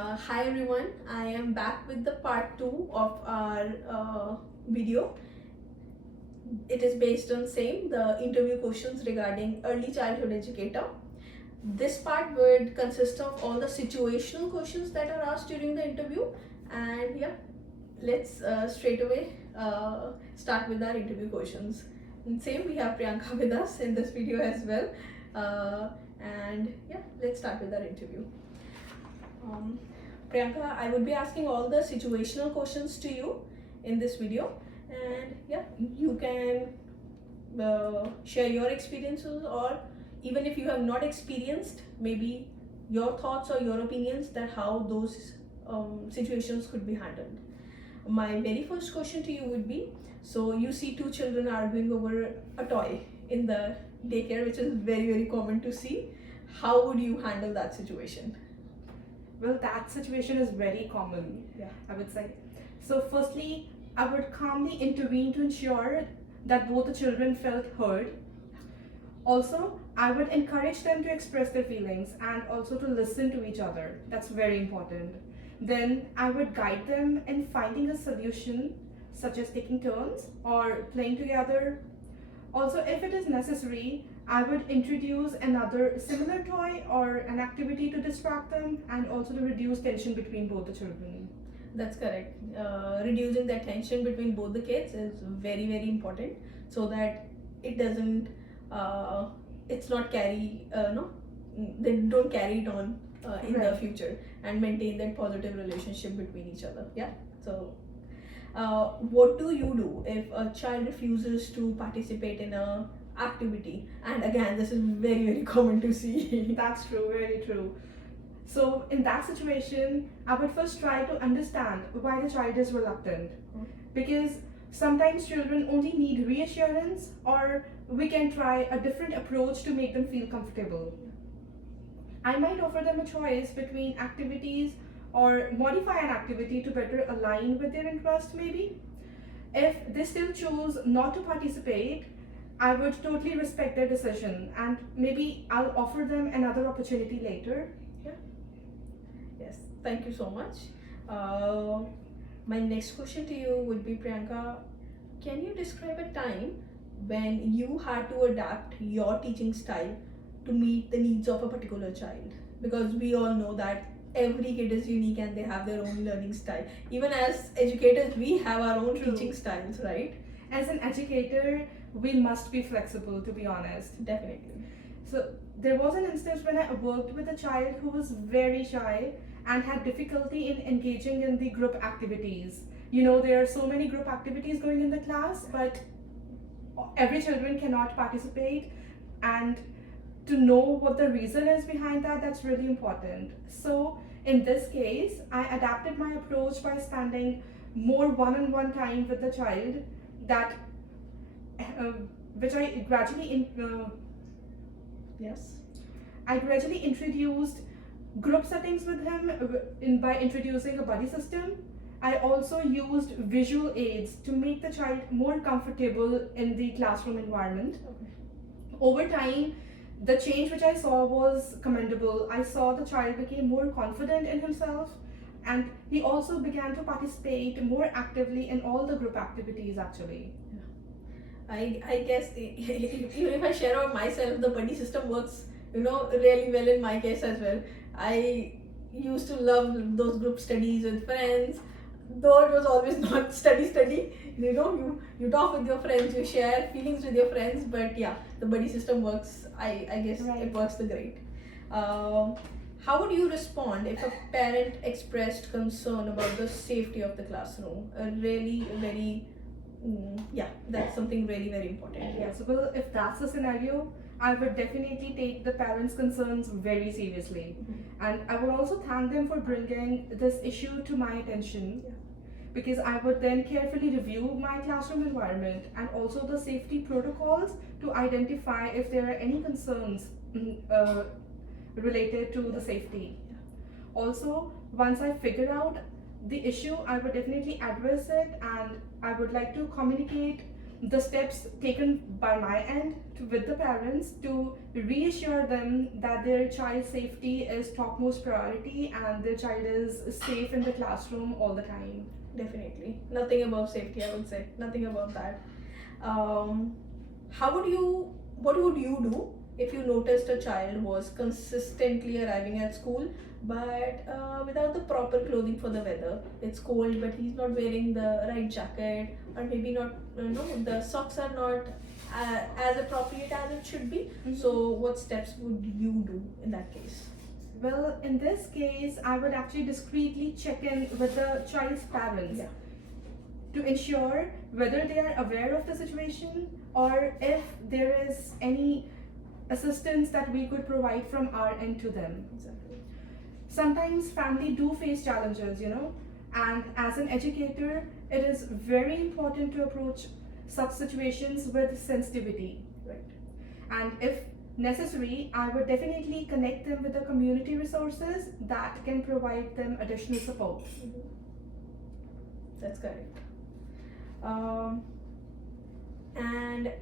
Hi everyone, I am back with the part 2 of our video. It is based on same the interview questions regarding early childhood educator. This part would consist of all the situational questions that are asked during the interview, and yeah, let's straight away start with our interview questions. And same, we have Priyanka with us in this video as well, and yeah, let's start with our interview. Um, Priyanka, I would be asking all the situational questions to you in this video, and yeah, you can share your experiences, or even if you have not experienced, maybe your thoughts or your opinions that how those situations could be handled. My very first question to you would be, so you see two children arguing over a toy in the daycare, which is very common to see. How would you handle that situation? Well, that situation is very common, Yeah. I would say. So, firstly, I would calmly intervene to ensure that both the children felt heard. Also, I would encourage them to express their feelings and also to listen to each other. That's very important. Then, I would guide them in finding a solution, such as taking turns or playing together. Also, if it is necessary, I would introduce another similar toy or an activity to distract them and also to reduce tension between both the children. That's correct. Reducing the tension between both the kids is very important, so that it doesn't, it's not carry, no, they don't carry it on in the Right. future, and maintain that positive relationship between each other. Yeah. So, what do you do if a child refuses to participate in a activity? And again, this is very common to see. That's true, very true. So, in that situation, I would first try to understand why the child is reluctant. Because sometimes children only need reassurance, or we can try a different approach to make them feel comfortable. I might offer them a choice between activities or modify an activity to better align with their interest, maybe. If they still choose not to participate, I would totally respect their decision and maybe I'll offer them another opportunity later. Yes, thank you so much. My next question to you would be, Priyanka, can you describe a time when you had to adapt your teaching style to meet the needs of a particular child? Because we all know that every kid is unique and they have their own learning style. Even as educators, we have our own True. teaching styles, right? As an educator, we must be flexible, to be honest. Definitely. So, there was an instance when I worked with a child who was very shy and had difficulty in engaging in the group activities. You know, there are so many group activities going in the class, but every children cannot participate, and to know what the reason is behind that, that's really important. So, in this case, I adapted my approach by spending more one-on-one time with the child, that uh, which I gradually Yes. I gradually introduced group settings with him by introducing a buddy system. I also used visual aids to make the child more comfortable in the classroom environment. Okay. Over time, the change which I saw was commendable. I saw the child became more confident in himself, and he also began to participate more actively in all the group activities actually. I guess even if I share about myself, the buddy system works, really well in my case as well. I used to love those group studies with friends, though it was always not study. You talk with your friends, you share feelings with your friends, but yeah, the buddy system works. I guess Right. it works the great. How would you respond if a parent expressed concern about the safety of the classroom? A really very yeah, that's something very important. Yes, well, if that's the scenario, I would definitely take the parents' concerns very seriously. And I would also thank them for bringing this issue to my attention. Yeah. Because I would then carefully review my classroom environment and also the safety protocols to identify if there are any concerns related to the safety. Also, once I figure out the issue, I would definitely address it, and I would like to communicate the steps taken by my end with the parents to reassure them that their child's safety is topmost priority and their child is safe in the classroom all the time. Definitely. Nothing above safety, I would say. Nothing above that. Um, what would you do if you noticed a child was consistently arriving at school but without the proper clothing for the weather? It's cold, but he's not wearing the right jacket, or maybe not, the socks are not as appropriate as it should be. So, what steps would you do in that case? Well, in this case, I would actually discreetly check in with the child's parents. Yeah. To ensure whether they are aware of the situation or if there is any assistance that we could provide from our end to them. Exactly. Sometimes family do face challenges, and as an educator, it is very important to approach such situations with sensitivity. Right. And if necessary, I would definitely connect them with the community resources that can provide them additional support. That's correct. And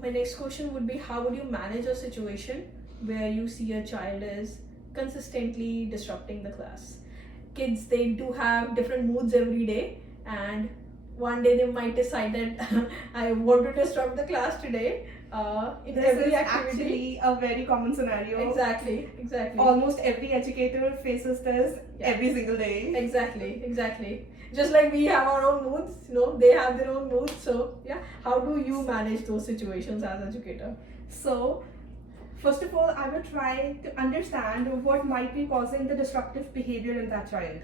my next question would be, how would you manage a situation where you see a child is consistently disrupting the class? Kids, they do have different moods every day, and one day they might decide that I want to disrupt the class today in This every is activity. actually a very common scenario. Exactly. Almost every educator faces this every single day. Exactly. Just like we have our own moods, they have their own moods. So yeah, how do you manage those situations as educator? So, first of all, I would try to understand what might be causing the disruptive behavior in that child.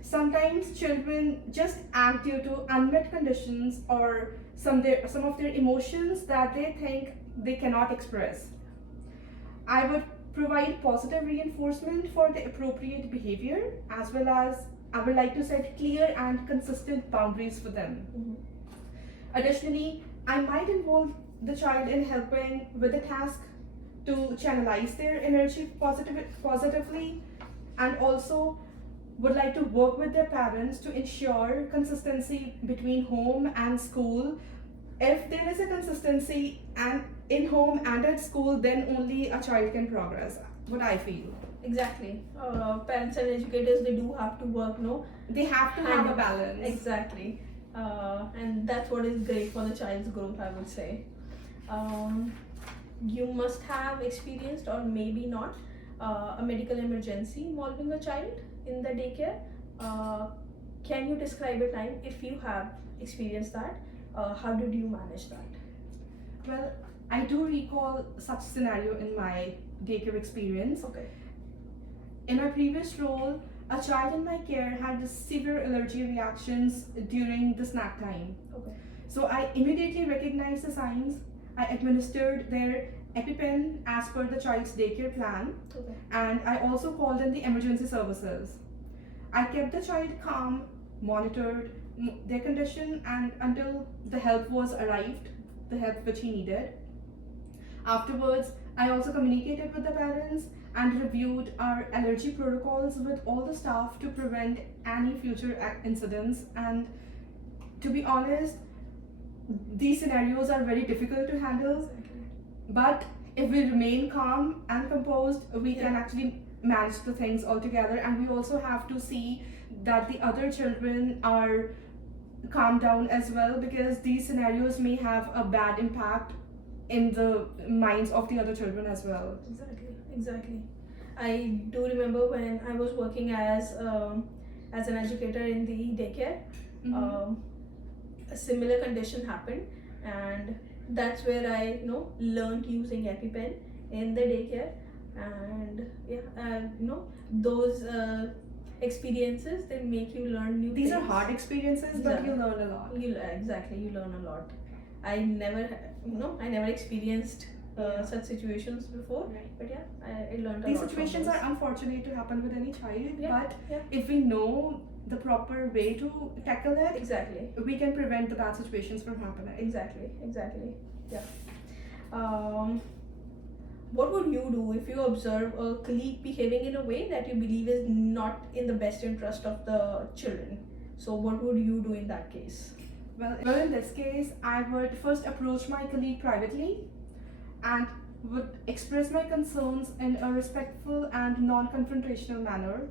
Sometimes children just act due to unmet conditions or some of their emotions that they think they cannot express. I would provide positive reinforcement for the appropriate behavior, as well as I would like to set clear and consistent boundaries for them. Additionally, I might involve the child in helping with the task to channelize their energy positively, and also would like to work with their parents to ensure consistency between home and school. If there is a consistency and in home and at school, then only a child can progress, what I feel. Exactly. Parents and educators, they do have to work, no? They have to have a balance. Exactly. And that's what is great for the child's growth, I would say. You must have experienced, or maybe not, a medical emergency involving a child in the daycare. Can you describe a time, if you have experienced that, how did you manage that? Well, I do recall such scenario in my daycare experience. Okay. In my previous role, a child in my care had severe allergy reactions during the snack time. Okay. So I immediately recognized the signs. I administered their EpiPen as per the child's daycare plan, Okay. and I also called in the emergency services. I kept the child calm, monitored their condition, and until the help was arrived, the help which he needed. Afterwards, I also communicated with the parents and reviewed our allergy protocols with all the staff to prevent any future incidents. And to be honest, these scenarios are very difficult to handle, but if we remain calm and composed, we can actually manage the things altogether. And we also have to see that the other children are calm down as well, because these scenarios may have a bad impact in the minds of the other children as well. Exactly. I do remember when I was working as an educator in the daycare. A similar condition happened, and that's where I learned using EpiPen in the daycare. And those experiences, they make you learn new These things. are hard experiences, but you learn a lot. You learn a lot. I never experienced such situations before, but I learned a lot. These situations are unfortunate to happen with any child, but yeah. if we know the proper way to tackle it, Exactly. we can prevent the bad situations from happening. Exactly. Yeah. What would you do if you observe a colleague behaving in a way that you believe is not in the best interest of the children? So what would you do in that case? Well, in this case, I would first approach my colleague privately and would express my concerns in a respectful and non confrontational manner.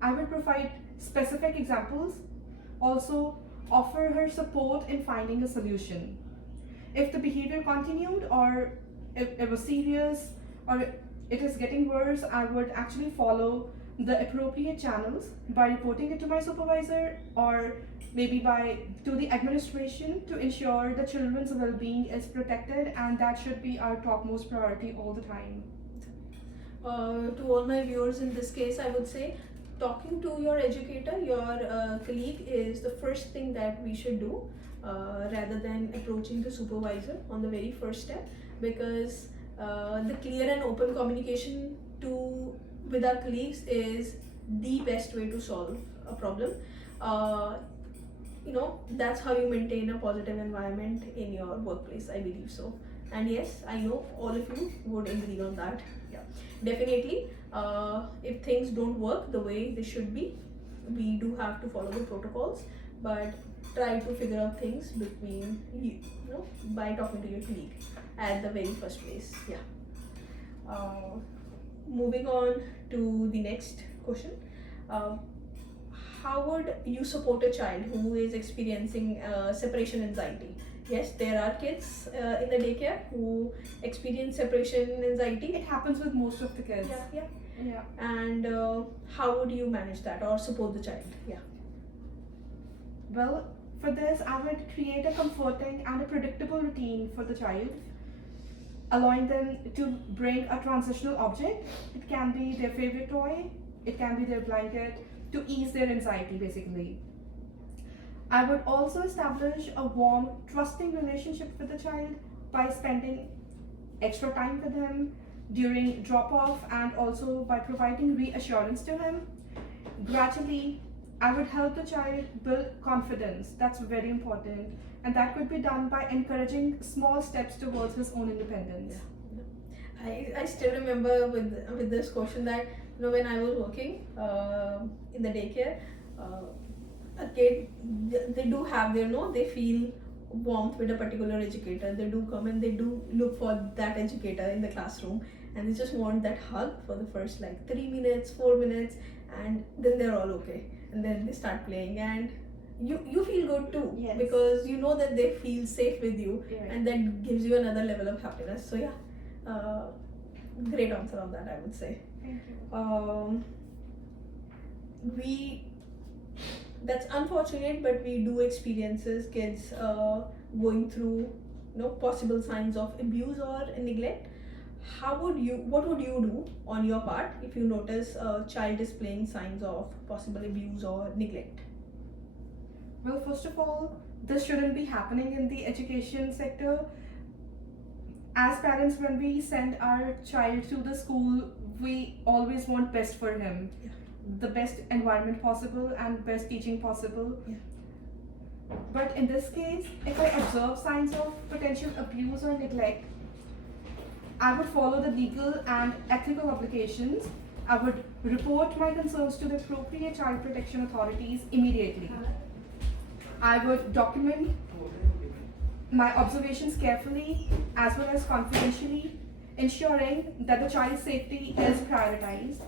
I would provide specific examples, also offer her support in finding a solution. If the behavior continued, or if it was serious, or it is getting worse, I would actually follow the appropriate channels by reporting it to my supervisor, or maybe by to the administration, to ensure the children's well-being is protected, and that should be our topmost priority all the time. To all my viewers, in this case, I would say talking to your educator, your colleague, is the first thing that we should do, rather than approaching the supervisor on the very first step, because the clear and open communication with our colleagues is the best way to solve a problem. That's how you maintain a positive environment in your workplace, I believe so. And yes, I know all of you would agree on that. Yeah, definitely. If things don't work the way they should be, we do have to follow the protocols, but try to figure out things between by talking to your colleague at the very first place. Yeah. Moving on to the next question. How would you support a child who is experiencing separation anxiety? Yes, there are kids in the daycare who experience separation anxiety. It happens with most of the kids. Yeah. And how would you manage that or support the child? Yeah. Well, for this, I would create a comforting and a predictable routine for the child, allowing them to bring a transitional object. It can be their favorite toy, it can be their blanket, to ease their anxiety basically. I would also establish a warm, trusting relationship with the child by spending extra time with him during drop off, and also by providing reassurance to him. Gradually, I would help the child build confidence. That's very important. And that could be done by encouraging small steps towards his own independence. I still remember with this question that when I was working in the daycare, a kid, they do have they feel warmth with a particular educator. They do come and they do look for that educator in the classroom, and they just want that hug for the first 3 minutes, 4 minutes, and then they're all okay, and then they start playing, and you feel good too. Yes. Because you know that they feel safe with you. Right. And that gives you another level of happiness. So yeah, great answer on that, I would say. Thank you. That's unfortunate, but we do experiences kids going through possible signs of abuse or neglect. What would you do on your part if you notice a child displaying signs of possible abuse or neglect? Well, first of all, this shouldn't be happening in the education sector. As parents, when we send our child to the school, we always want best for him. Yeah. The best environment possible and best teaching possible. Yeah. But in this case, if I observe signs of potential abuse or neglect, I would follow the legal and ethical obligations. I would report my concerns to the appropriate child protection authorities immediately. I would document my observations carefully as well as confidentially, ensuring that the child's safety is prioritized.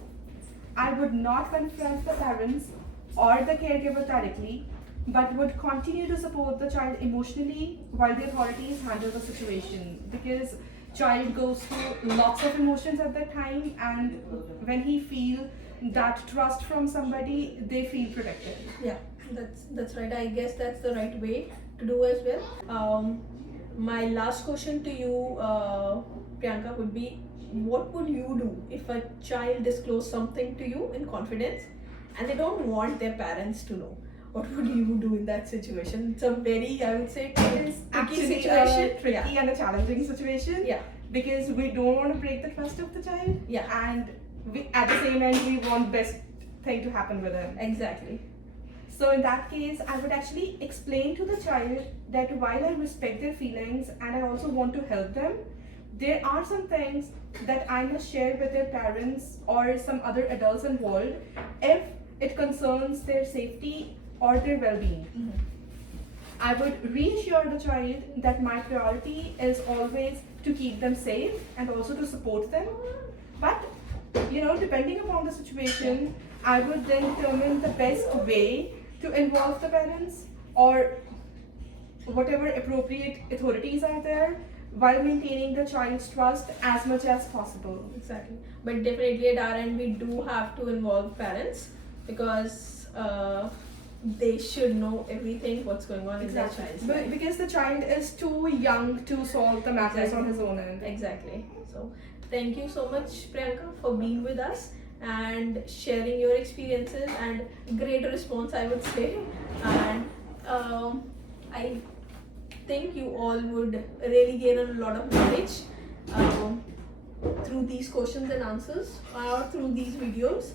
I would not confront the parents or the caregiver directly, but would continue to support the child emotionally while the authorities handle the situation, because child goes through lots of emotions at that time, and when he feels that trust from somebody, they feel protected. Yeah, that's right. I guess that's the right way to do as well. My last question to you, Priyanka, would be, what would you do if a child disclosed something to you in confidence and they don't want their parents to know? What would you do in that situation? It's a very, I would say, tricky situation. Tricky and a challenging situation. Yeah. Because we don't want to break the trust of the child. Yeah. And we, at the same end, we want best thing to happen with him. Exactly. So in that case, I would actually explain to the child that while I respect their feelings and I also want to help them, there are some things that I must share with their parents or some other adults involved if it concerns their safety or their well-being. Mm-hmm. I would reassure the child that my priority is always to keep them safe and also to support them. But depending upon the situation, I would then determine the best way to involve the parents or whatever appropriate authorities are there while maintaining the child's trust as much as possible. Exactly. But definitely at our end, we do have to involve parents because they should know everything what's going on in their child's life. Because the child is too young to solve the matters Exactly. on his own end. Exactly. So thank you so much, Priyanka, for being with us and sharing your experiences and great response, I would say. And I think you all would really gain a lot of knowledge through these questions and answers or through these videos.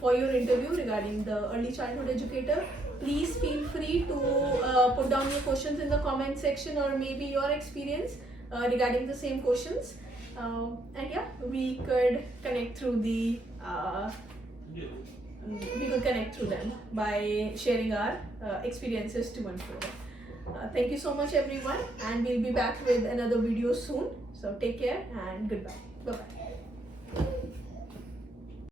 For your interview regarding the early childhood educator, please feel free to put down your questions in the comment section or maybe your experience regarding the same questions. And yeah, we could connect through them by sharing our experiences to and fro. Thank you so much, everyone, and we'll be back with another video soon. So take care and goodbye. Bye bye.